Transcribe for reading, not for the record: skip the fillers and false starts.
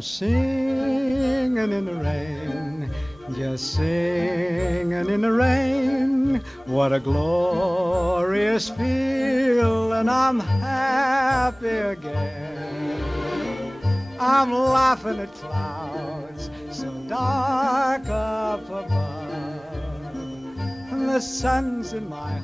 I'm singing in the rain, just singing in the rain. What a glorious feeling, I'm happy again. I'm laughing at clouds so dark up above, and the sun's in my